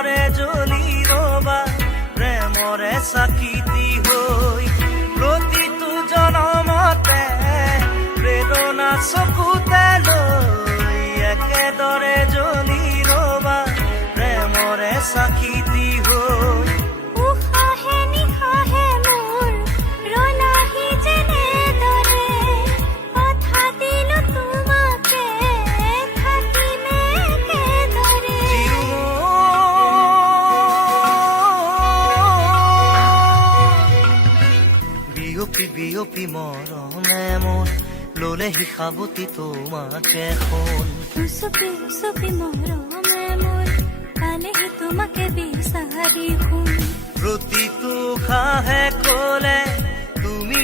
দৰে জ্বলি ৰবা প্ৰেমৰে চাকিতি হৈ প্ৰতিটো জনমতে প্ৰেৰণা চকুতে লৈ একেদৰে জ্বলি ৰবা প্ৰেমৰে চাকিতি হৈ উশাহে নিশাহে মোৰ ৰলাহি যেনেদৰে কথা দিলো তোমাকে থাকিমে একেদৰে বিয়পি বিয়পি মৰমে মন ললেহি সাৱতি তোমাকে সোণ উচপি উচপি মৰমে মোৰ পালেহি তোমাকে বিচাৰি শুন প্ৰতিটো খাহে কলে তুমি